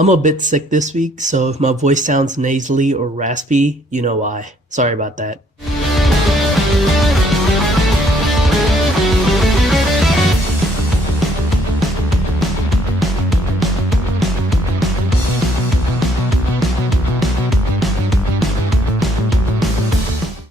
I'm a bit sick this week, so if my voice sounds nasally or raspy, you know why. Sorry about that.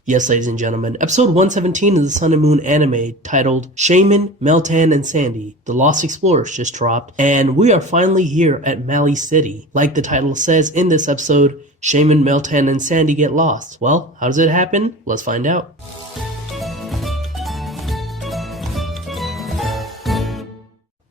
Yes, ladies and gentlemen, episode 117 of the Sun and Moon anime titled Shaymin, Meltan, and Sandy, The Lost Explorers just dropped, and we are finally here at Mallie City. Like the title says in this episode, Shaymin, Meltan, and Sandy get lost. Well, how does it happen? Let's find out.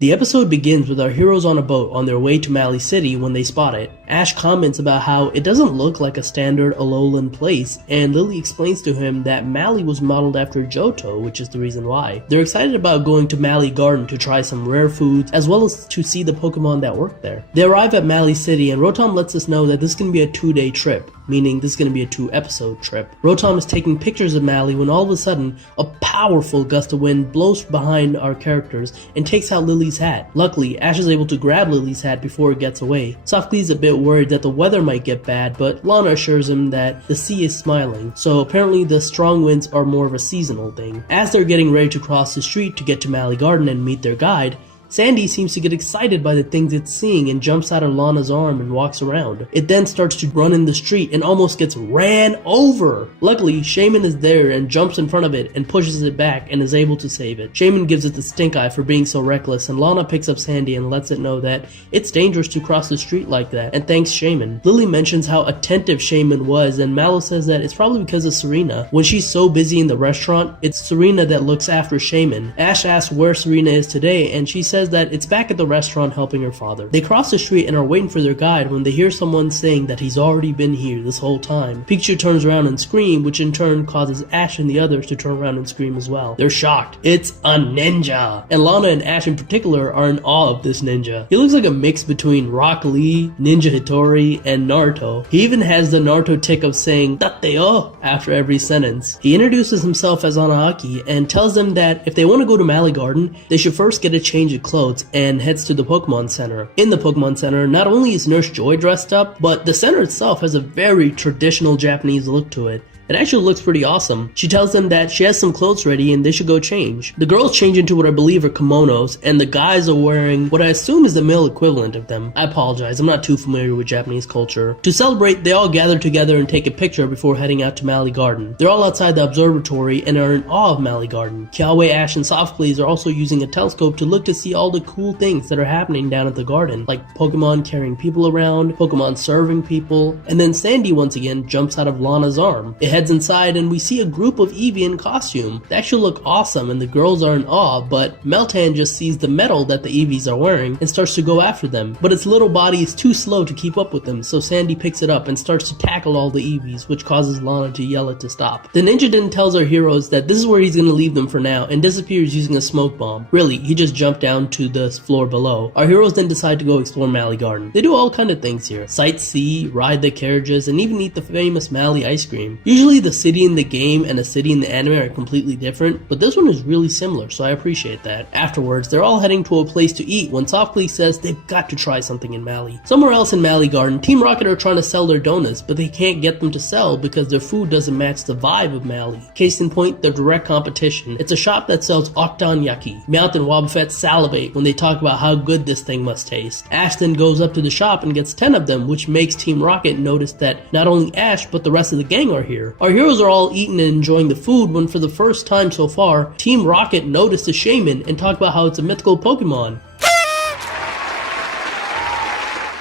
The episode begins with our heroes on a boat on their way to Mallie City when they spot it. Ash comments about how it doesn't look like a standard Alolan place, and Lily explains to him that Mallie was modeled after Johto, which is the reason why. They're excited about going to Mallie Garden to try some rare foods, as well as to see the Pokemon that work there. They arrive at Mallie City, and Rotom lets us know that this can be a 2-day trip, meaning this is going to be a 2-episode trip. Rotom is taking pictures of Mallie when all of a sudden, a powerful gust of wind blows behind our characters and takes out Lily's hat. Luckily, Ash is able to grab Lily's hat before it gets away. Softly is a bit worried that the weather might get bad, but Lana assures him that the sea is smiling, so apparently the strong winds are more of a seasonal thing. As they're getting ready to cross the street to get to Mallie Garden and meet their guide, Sandy seems to get excited by the things it's seeing and jumps out of Lana's arm and walks around. It then starts to run in the street and almost gets ran over. Luckily, Shaymin is there and jumps in front of it and pushes it back and is able to save it. Shaymin gives it the stink eye for being so reckless, and Lana picks up Sandy and lets it know that it's dangerous to cross the street like that, and thanks Shaymin. Lily mentions how attentive Shaymin was, and Mallow says that it's probably because of Serena. When she's so busy in the restaurant, it's Serena that looks after Shaymin. Ash asks where Serena is today, and she says that it's back at the restaurant helping her father. They cross the street and are waiting for their guide when they hear someone saying that he's already been here this whole time. Pikachu turns around and screams, which in turn causes Ash and the others to turn around and scream as well. They're shocked. It's a ninja! And Lana and Ash in particular are in awe of this ninja. He looks like a mix between Rock Lee, Ninja Hitori, and Naruto. He even has the Naruto tick of saying "Tateo" after every sentence. He introduces himself as Anahaki and tells them that if they want to go to Mallie Garden, they should first get a change of clothes, and heads to the Pokemon Center. In the Pokemon Center, not only is Nurse Joy dressed up, but the center itself has a very traditional Japanese look to it. It actually looks pretty awesome. She tells them that she has some clothes ready and they should go change. The girls change into what I believe are kimonos, and the guys are wearing what I assume is the male equivalent of them. I apologize, I'm not too familiar with Japanese culture. To celebrate, they all gather together and take a picture before heading out to Mallie Garden. They're all outside the observatory and are in awe of Mallie Garden. Kiawe, Ash, and Softgleeze are also using a telescope to look to see all the cool things that are happening down at the garden, like Pokemon carrying people around, Pokemon serving people, and then Sandy once again jumps out of Lana's arm. It heads inside and we see a group of Eevee in costume. They actually look awesome and the girls are in awe, but Meltan just sees the medal that the Eevees are wearing and starts to go after them. But its little body is too slow to keep up with them, so Sandy picks it up and starts to tackle all the Eevees, which causes Lana to yell it to stop. The ninja then tells our heroes that this is where he's going to leave them for now and disappears using a smoke bomb. Really, he just jumped down to the floor below. Our heroes then decide to go explore Mallie Garden. They do all kind of things here. Sightsee, ride the carriages, and even eat the famous Mallie ice cream. Usually the city in the game and a city in the anime are completely different, but this one is really similar, so I appreciate that. Afterwards, they're all heading to a place to eat when Softly says they've got to try something in Mallie. Somewhere else in Mallie Garden, Team Rocket are trying to sell their donuts, but they can't get them to sell because their food doesn't match the vibe of Mallie. Case in point, their direct competition. It's a shop that sells Octanyaki. Meowth and Wobbuffet salivate when they talk about how good this thing must taste. Ash then goes up to the shop and gets 10 of them, which makes Team Rocket notice that not only Ash, but the rest of the gang are here. Our heroes are all eating and enjoying the food when for the first time so far, Team Rocket noticed the Shaymin and talk about how it's a mythical Pokemon.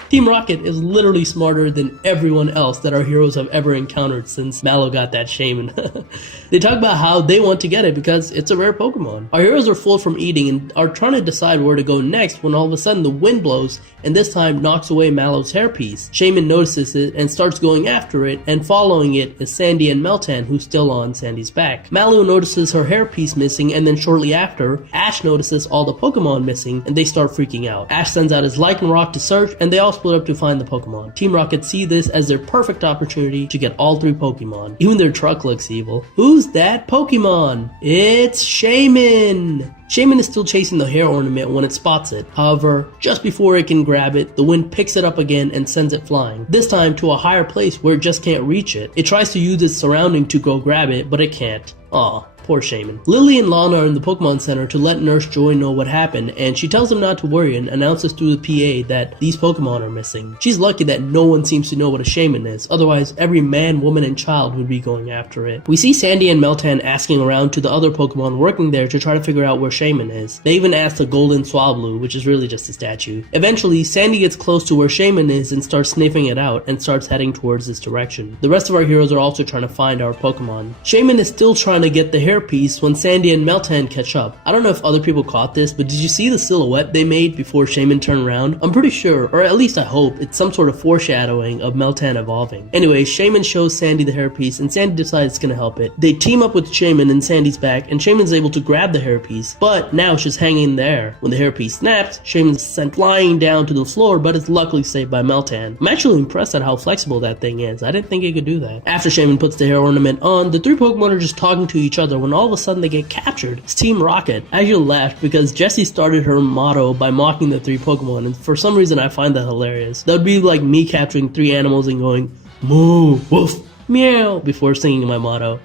Team Rocket is literally smarter than everyone else that our heroes have ever encountered since Mallow got that Shaymin. They talk about how they want to get it because it's a rare Pokemon. Our heroes are full from eating and are trying to decide where to go next when all of a sudden the wind blows and this time knocks away Mallow's hairpiece. Shaymin notices it and starts going after it, and following it is Sandy and Meltan, who's still on Sandy's back. Mallow notices her hairpiece missing, and then shortly after, Ash notices all the Pokemon missing and they start freaking out. Ash sends out his Lycanroc to search, and they all split up to find the Pokemon. Team Rocket see this as their perfect opportunity to get all 3 Pokemon. Even their truck looks evil. Who's that Pokemon? It's Shaymin! Shaymin is still chasing the hair ornament when it spots it. However, just before it can grab it, the wind picks it up again and sends it flying. This time to a higher place where it just can't reach it. It tries to use its surrounding to go grab it, but it can't. Aw. Poor Shaymin. Lily and Lana are in the Pokemon Center to let Nurse Joy know what happened, and she tells them not to worry and announces through the PA that these Pokemon are missing. She's lucky that no one seems to know what a Shaymin is, otherwise every man, woman, and child would be going after it. We see Sandy and Meltan asking around to the other Pokemon working there to try to figure out where Shaymin is. They even ask the golden Swablu, which is really just a statue. Eventually, Sandy gets close to where Shaymin is and starts sniffing it out and starts heading towards this direction. The rest of our heroes are also trying to find our Pokemon. Shaymin is still trying to get the hair piece when Sandy and Meltan catch up. I don't know if other people caught this, but did you see the silhouette they made before Shaymin turned around? I'm pretty sure, or at least I hope, it's some sort of foreshadowing of Meltan evolving. Anyway, Shaymin shows Sandy the hairpiece and Sandy decides it's gonna help it. They team up with Shaymin and Sandy's back and Shaymin's able to grab the hairpiece, but now it's just hanging there. When the hairpiece snaps, Shaymin's sent flying down to the floor, but it's luckily saved by Meltan. I'm actually impressed at how flexible that thing is. I didn't think it could do that. After Shaymin puts the hair ornament on, the 3 Pokemon are just talking to each other when all of a sudden they get captured. It's Team Rocket. I actually laughed because Jessie started her motto by mocking the 3 Pokemon, and for some reason I find that hilarious. That would be like me capturing 3 animals and going moo, woof, meow before singing my motto.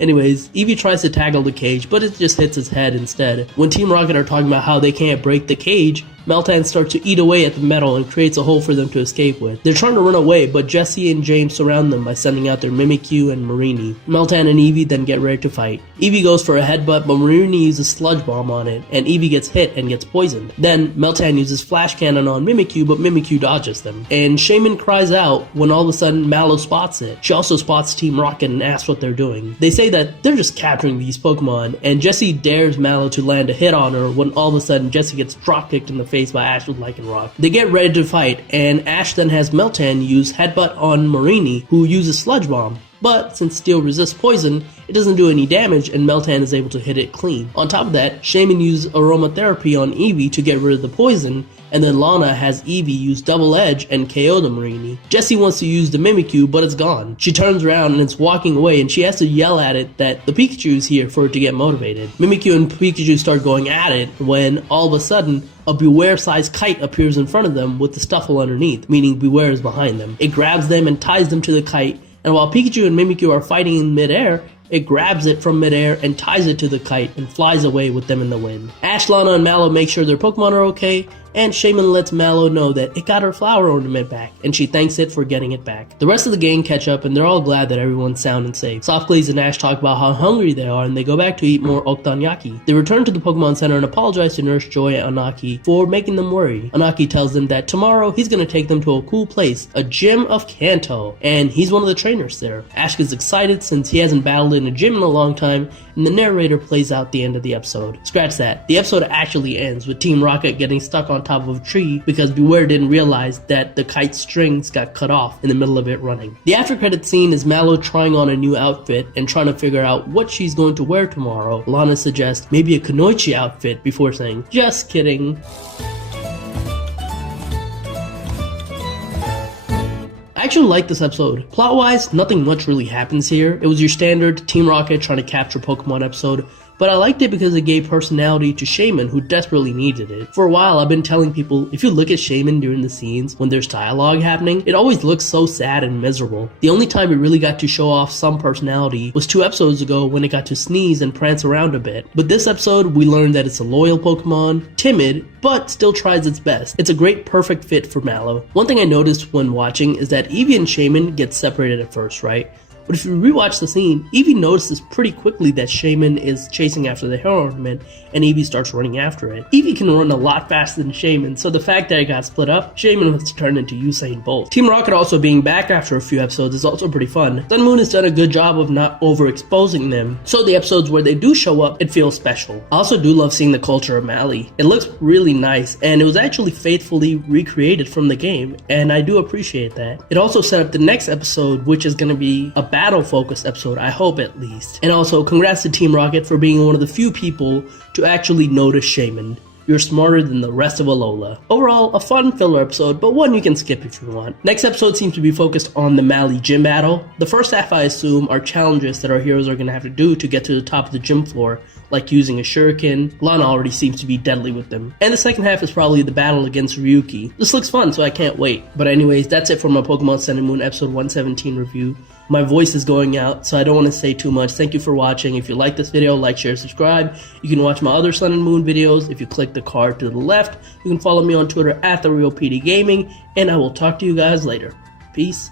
Anyways, Eevee tries to tackle the cage, but it just hits his head instead. When Team Rocket are talking about how they can't break the cage, Meltan starts to eat away at the metal and creates a hole for them to escape with. They're trying to run away, but Jessie and James surround them by sending out their Mimikyu and Marini. Meltan and Eevee then get ready to fight. Eevee goes for a headbutt, but Marini uses Sludge Bomb on it, and Eevee gets hit and gets poisoned. Then, Meltan uses Flash Cannon on Mimikyu, but Mimikyu dodges them. And Shaymin cries out when all of a sudden Mallow spots it. She also spots Team Rocket and asks what they're doing. They say that they're just capturing these Pokemon, and Jessie dares Mallow to land a hit on her when all of a sudden Jessie gets drop-kicked in the face by Ash with Lycanroc. They get ready to fight, and Ash then has Meltan use Headbutt on Marini, who uses Sludge Bomb. But since Steel resists poison, it doesn't do any damage and Meltan is able to hit it clean. On top of that, Shaymin uses Aromatherapy on Eevee to get rid of the poison, and then Lana has Eevee use Double Edge and KO the Marini. Jessie wants to use the Mimikyu, but it's gone. She turns around and it's walking away, and she has to yell at it that the Pikachu is here for it to get motivated. Mimikyu and Pikachu start going at it when all of a sudden, a Beware-sized kite appears in front of them with the Stuffle underneath, meaning Beware is behind them. It grabs them and ties them to the kite, and while Pikachu and Mimikyu are fighting in midair, it grabs it from midair and ties it to the kite and flies away with them in the wind. Ash, Lana, and Mallow make sure their Pokemon are okay, and Shaymin lets Mallow know that it got her flower ornament back, and she thanks it for getting it back. The rest of the gang catch up, and they're all glad that everyone's sound and safe. Softglaze and Ash talk about how hungry they are, and they go back to eat more Oktanyaki. They return to the Pokemon Center and apologize to Nurse Joy and Anaki for making them worry. Anaki tells them that tomorrow he's going to take them to a cool place, a gym of Kanto, and he's one of the trainers there. Ash gets excited since he hasn't battled in a gym in a long time, and the narrator plays out the end of the episode. Scratch that. The episode actually ends with Team Rocket getting stuck on top of a tree because Beware didn't realize that the kite strings got cut off in the middle of it running. The after credit scene is Mallow trying on a new outfit and trying to figure out what she's going to wear tomorrow. Lana suggests maybe a Kunoichi outfit before saying, "Just kidding." I actually like this episode. Plot-wise, nothing much really happens here. It was your standard Team Rocket trying to capture Pokemon episode, but I liked it because it gave personality to Shaymin, who desperately needed it. For a while, I've been telling people, if you look at Shaymin during the scenes when there's dialogue happening, it always looks so sad and miserable. The only time it really got to show off some personality was 2 episodes ago when it got to sneeze and prance around a bit. But this episode, we learned that it's a loyal Pokemon, timid, but still tries its best. It's a great perfect fit for Mallow. One thing I noticed when watching is that Eevee and Shaymin get separated at first, right? But if you rewatch the scene, Eevee notices pretty quickly that Shaymin is chasing after the hair ornament, and Eevee starts running after it. Eevee can run a lot faster than Shaymin, so the fact that it got split up, Shaymin was turned into Usain Bolt. Team Rocket also being back after a few episodes is also pretty fun. Sun Moon has done a good job of not overexposing them, so the episodes where they do show up, it feels special. I also do love seeing the culture of Mallie. It looks really nice, and it was actually faithfully recreated from the game, and I do appreciate that. It also set up the next episode, which is going to be a battle-focused episode, I hope at least. And also, congrats to Team Rocket for being one of the few people to actually notice Shaymin. You're smarter than the rest of Alola. Overall, a fun filler episode, but one you can skip if you want. Next episode seems to be focused on the Mallie gym battle. The first half, I assume, are challenges that our heroes are going to have to do to get to the top of the gym floor, like using a shuriken. Lana already seems to be deadly with them. And the second half is probably the battle against Ryuki. This looks fun, so I can't wait. But anyways, that's it for my Pokemon Sun and Moon episode 117 review. My voice is going out, so I don't want to say too much. Thank you for watching. If you like this video, like, share, subscribe. You can watch my other Sun and Moon videos. If you click the card to the left, you can follow me on Twitter at TheRealPDGaming, and I will talk to you guys later. Peace.